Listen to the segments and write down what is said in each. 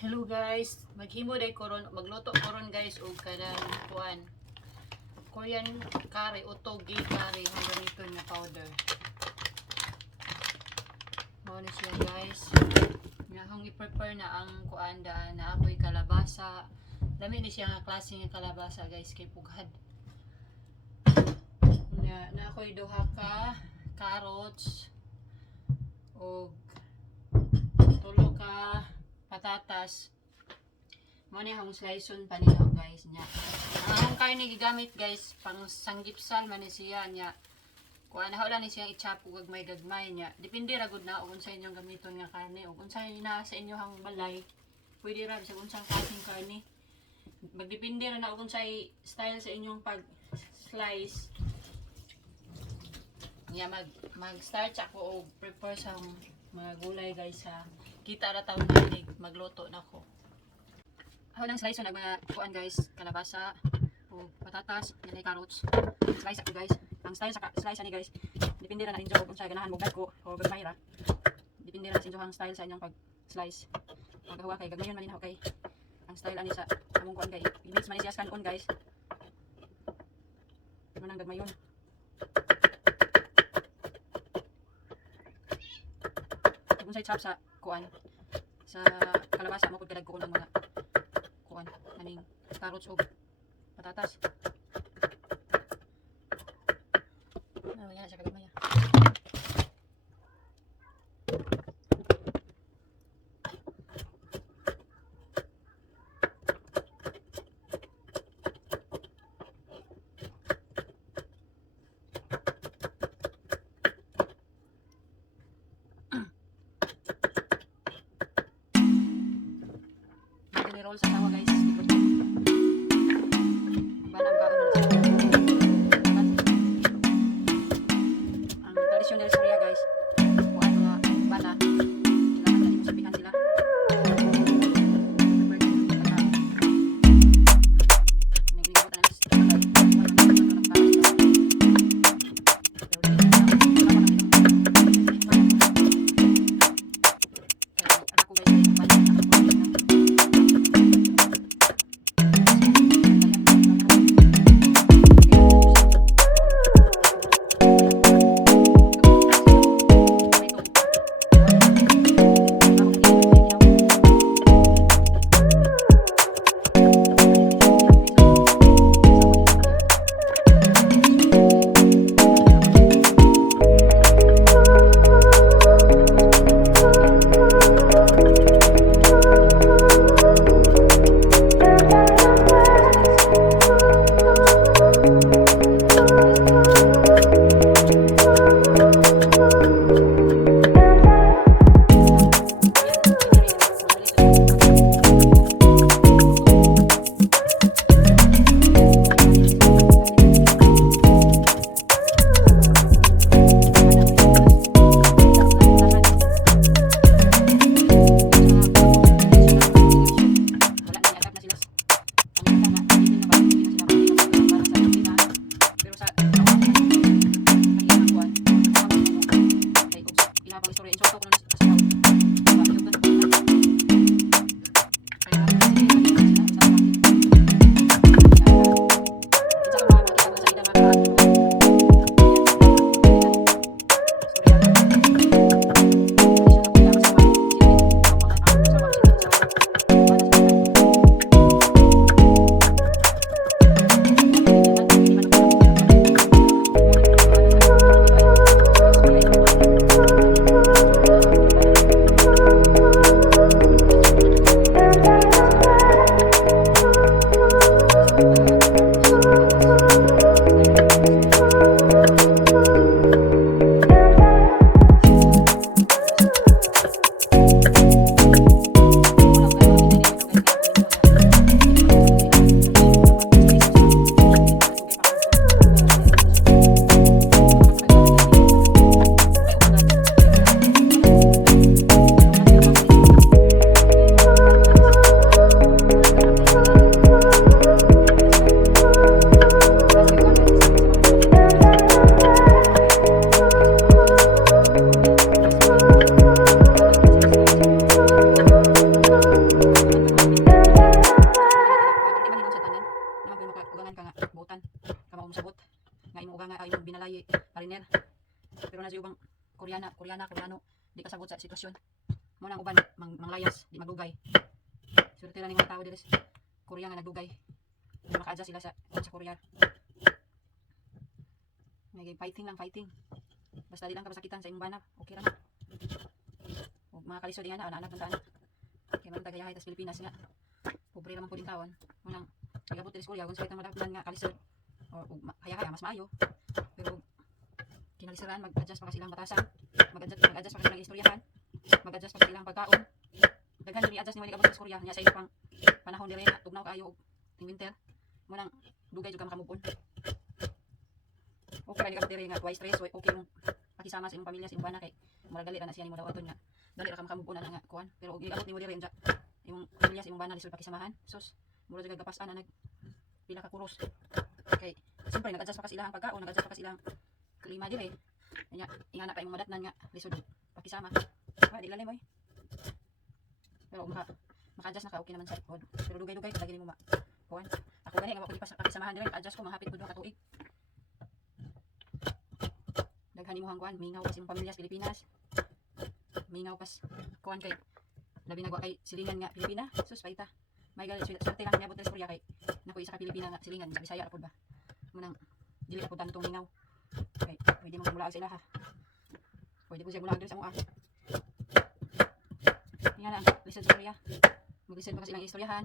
Hello guys, maghimo day koron, magluto koron guys og kanang kuan. Korean curry o togi curry ang ganito na powder. Mao na siya guys. Nga hong i-prepare na ang kuan daan na ako'y kalabasa. Dami ni siya nga klase nga kalabasa guys kay pughad. Nga na ako'y duha ka carrots og tulo ka patatas. Mo ni hong sliceon pa niya guys nya. Ang akong karne gigamit guys pang sanggipsal man ni siya nya. Kuan na ni siyang i-chop ug gagmay nya. Depende ra gud na ug unsa inyong gamiton nga karne ug unsa na sa inyong balay. Pwede ra sa unsang klaseng karne. Magdepende ra na ug unsay style sa inyong pag slice. Nya mag-start ako og prepare sa mga gulay guys ha. Kita ra taon manig magluto nako. Ako nang slice na mga kuan guys, kalabasa o patatas, ganay carrots. Slice ako guys. Ang style sa slice ni guys, depende ra na inyo kung sa ganahan mo ko o gagmay ra. Depende ra sa inyong style sa inyong pag-slice. Paghawa kay gagmayon man din kay ang style ani sa among kuan kay i-mix man siya kanon guys. Manang gagmayon. Kung sa chop sa kuan sa kalabasa mo pud kadag ko ng mga kuan aning carrots ug patatas. Yan siya kagmay. Roll sa tawa guys. Banang kaon sa ang traditional Surya guys. Kuan mga bana. Kailangan natin sabihan sila. Koreano, di kasabot sa sitwasyon. Mo nang uban manglayas, di magdugay. Surti lang ng mga tao dito. Korea nga nagdugay. Hindi maka-adjust sila sa Korea. Fighting. Basta di lang kapasakitan sa imong bana, okay ra na. Ug mga kalisod nga na anak ng anak. Kaya man tagayahay tas Pilipinas nga. Pobre ra man pud taon. Munang pagabot diri sa Korea kung sakit ang madaplan nga kalisod. O haya mas maayo. Pero kinalisaran mag-adjust pa ka silang batasan. Mag-adjust pa ka silang istoryahan. Mag-adjust pa ka silang pagkaon. Daghan ni adjust ni wali kabot sa Korea nya sa ilang pang panahon dire tugnaw kaayo og winter. Munang dugay jud ka makamove on. Okay ra ni kabot dire nga why stress, okay mong pakisama sa imong pamilya sa imong bana kay murag dali ra na siya nimo dawaton nga. Dali ra ka makamove on na nga kuan. Pero og iabot nimo dire unja imong pamilya sa imong bana lisod pakisamahan. Sus, mura jud gapasan na nag pila ka kuros. Okay, siyempre nag-adjust pa ka silang pagkaon, nag-adjust pa ka silang klima dire. Nya ingana pa imong madatnan nga lisod pakisama. Di lalim oy. Pero maka-adjust na ka okay naman sa pod. Pero dugay-dugay lagi nimo kuan. Ako gani nga ako di pa pakisamahan dire, adjust ko mahapit pud ka tuig. Daghan nimo hang kuan, mingaw pa sa imong pamilya sa Pilipinas. Mingaw pas kuan kay labi nagwa kay silingan nga Pilipina. Sus paita. May gali swerte lang niabot sa Korea kay nako isa ka Pilipina nga silingan sa Bisaya ra pud ba. Munang dili ra pud tanong mingaw. Okay, pwede mo mula sa ilaha. Pwede ko siya mula sa mua. Yan lang, listen sa Korea. Mag-listen pa kasi ilang istoryahan.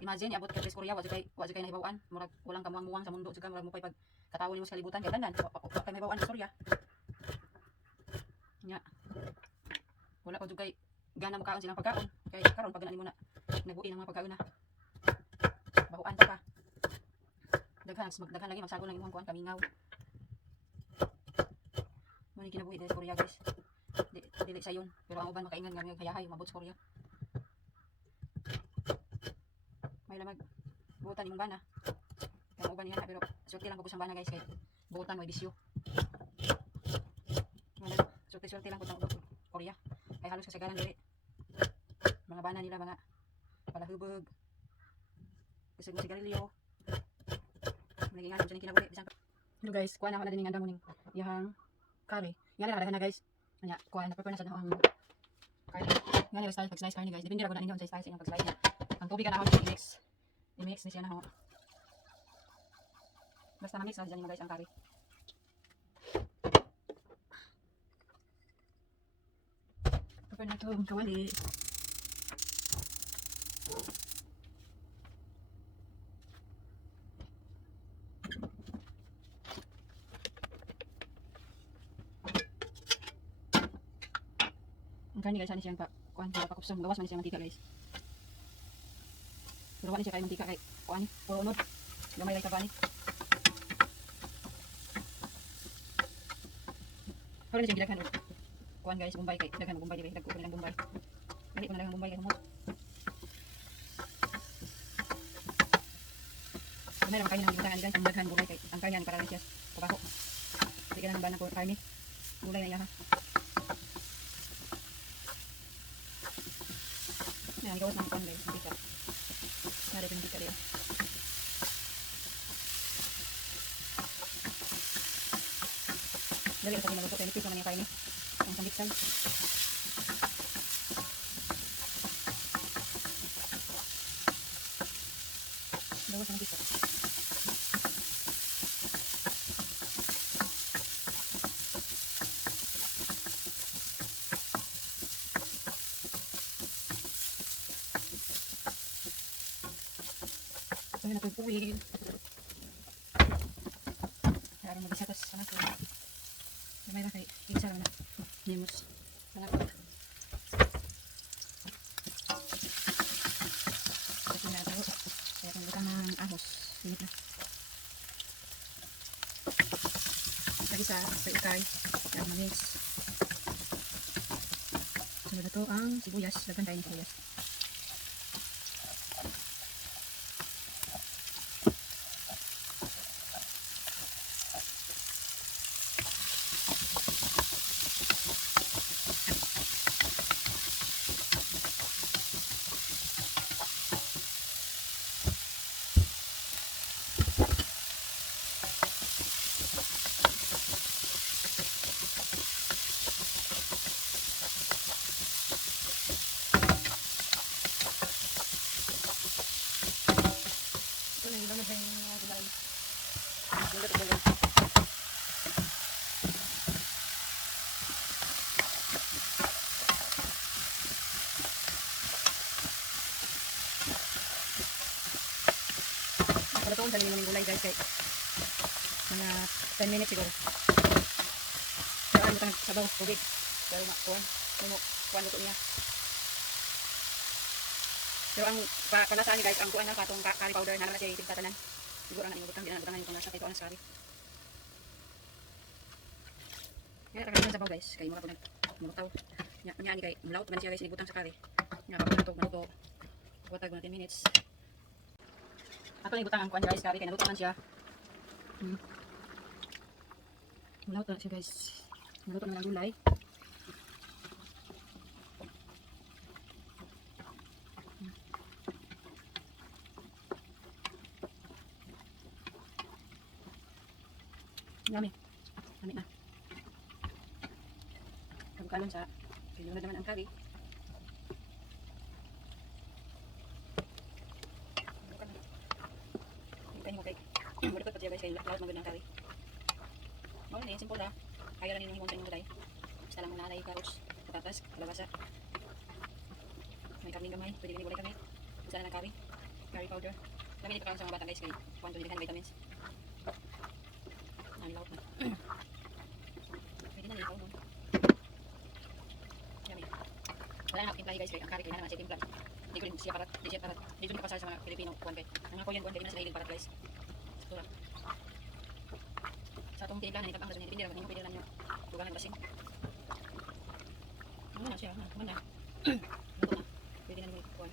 Imagine, abot ka sa Korea, wala kay nahibawaan. Murag walang kamuang-muang sa mundo. Murag mo pa'y pag katawo nimo sa kalibutan. Kaya tanan, wala kay nahibawaan sa istorya. Nya. Wala pa kay gana mo kaon silang pagkaon. Kaya karon pag nimo na nagbuin ang mga pagkaon na. Bahuan pa ka. Daghan lagi magsagol lang imong kuan kamingaw. Muna kinabuhi dito sa Korea guys. Dili sayon, pero ang uban makaingan nga kayahay mabot sa Korea. May lamag buutan imong bana. Kaya ang uban niya pero swerte lang pag usang bana guys kay buutan mo bisyo. Swerte lang pag Korea. Kay halos kasagaran dili. Mga bana nila mga palahubog. Kusog mo sigarilyo. Naging ano dyan kinabuhi. Hello guys, kuha na ako na din ng andam mo ning yahang kare. Yan na guys. Nya, kuha na prepare na sa ang kare. Yan yung style pag slice kare guys. Depende ra gud na ninyo sa style sa inyong pag slice niya. Ang tubig na ako i-mix ni siya na ho. Basta ma-mix na dyan mo guys ang kare. Prepare na ito ang kawali. Ang kani guys, ani siyang kuan para pakupsong gawas man siya mantika guys. Pero wala siya kay mantika kay kuan puro unod. Gamay lang ka bani. Pero siya gidaghan kuan guys, Bombay kay daghan Bombay dire, dagko lang Bombay. Dili ko na lang Bombay kay mo. Kamera makain ang gitangan guys, ang daghan gulay kay ang kanyan para siya pabaho. Sige lang bana ko karmi. Gulay na iya ha. Yan, gawas ng kuan guys, mantika. Nari pa mantika rin. Dali ka sa pinaluto, kaya nipis naman yung kain ang sambitsan. Gawas ng mantika. Ay, napupuwi. Kaya rin mag-isa tas sana ko. Gamay na kay isa na nimos. Malapot. Kasi na ito. Kaya kung butang ng ahos. Pinit na. Lagi sa ikay. Kaya manis. Sunod ito ang sibuyas. Lagyan tayo ng sibuyas. malutoon sa limang gulay guys kay mga 10 minutes siguro. Pero ano tang sabaw tubig. Pero kuan luto niya. Pero ang palasaan ni guys ang kuan na katong curry powder na naman siya itigtatanan. Siguro ang inibutang din ang butangan yung lasa kay kuan sa curry. Kaya kakain sabaw guys kay mura po nagmutaw. Nya ni kay mulaut man siya guys inibutang sa curry. Nga pa nato maluto. Watag na 10 minutes. Ato na ibutang ang kuan guys curry kay naluto man siya. Mulaut na siya guys. Naluto na ng gulay. Yummy. Yummy na. Kabukalon sa pinunod naman ang curry. Hintayin mo kay. Malikot pa siya guys kay lahat magod ng curry. Mawala na yun, simple ha. Kaya lang yung himon sa inyong gulay. Basta lang muna alay, carrots, patatas, kalabasa. May karning gamay, pwede ganyan gulay kami. Basta na ng curry. Curry powder. Lamin ito karon sa mga bata guys kay kung ito nilagyan vitamins. Nanilaw na. Pwede na nilipaw nun. Yummy. Wala na timplahi guys kay ang curry kay na naman siya timpla. Hindi ko rin siya parat. Hindi siya parat. Hindi ko rin kapasal sa mga Pilipino kuwan kay. Ang mga Korean kuwan kay na sila hilig parat guys. Tura. Sa atong tinipla na nitabang sa depende naman pwede lang nyo lugahan basing. Ano na siya? Ano na? Luto na. Pwede na nyo kuwan.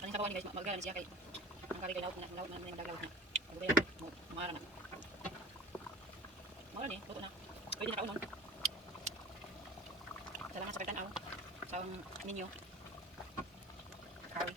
Kanin sa kawan guys magagalan siya kay ang curry kay laut na yung daglaut na. Pagubay na mara na. Mara ni, luto na. Pwede na kaunon. Salamat sa pagtanaw sa ninyo. Curry.